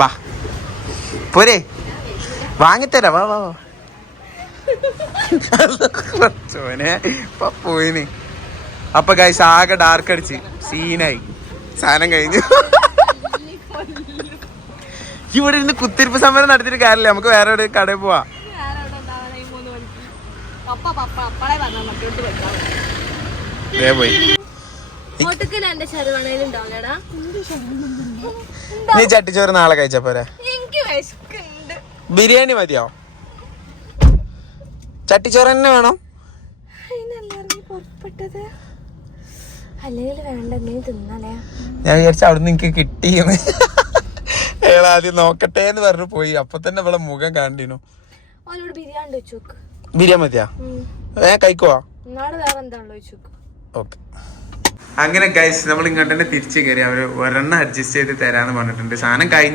വാ പോരെ വാങ്ങിത്തരാ വാ വാ ചോനെ ഇപ്പൊ പോയിന്. അപ്പൊ ഗൈസ് ആകെ ഡാർക്ക് അടിച്ച് സീനായി സാധനം കഴിഞ്ഞു. ഇവിടെ ഇരുന്ന് കുത്തിരിപ്പ് സമരം നടത്തിയിട്ട് കാര്യമില്ല, നമുക്ക് വേറെ എവിടെ കടയിൽ പോവാ. പോയി നീ ചട്ടിച്ചോറ് നാളെ കഴിച്ചാ പോരെ? ബിരിയാണി മതിയോ? ചട്ടിച്ചോറ് തന്നെ വേണം? ഞാൻ വിചാരിച്ച അവിടുന്ന് എനിക്ക് കിട്ടിയെന്ന്. ആദ്യം നോക്കട്ടെ എന്ന് പറഞ്ഞു പോയി. അപ്പൊ തന്നെ ഇവിടെ മുഖം കണ്ടിനു. ബിരിയാണി മതിയാ? കഴിക്കുവാ? ഓക്കെ. അങ്ങനെ ഗൈസ് നമ്മൾ ഇങ്ങോട്ട് തന്നെ തിരിച്ചു കയറി. അവര് ഒരെണ്ണം അഡ്ജസ്റ്റ് ചെയ്ത് തരാന്ന് പറഞ്ഞിട്ടുണ്ട്. സാധനം കഴിഞ്ഞിട്ട്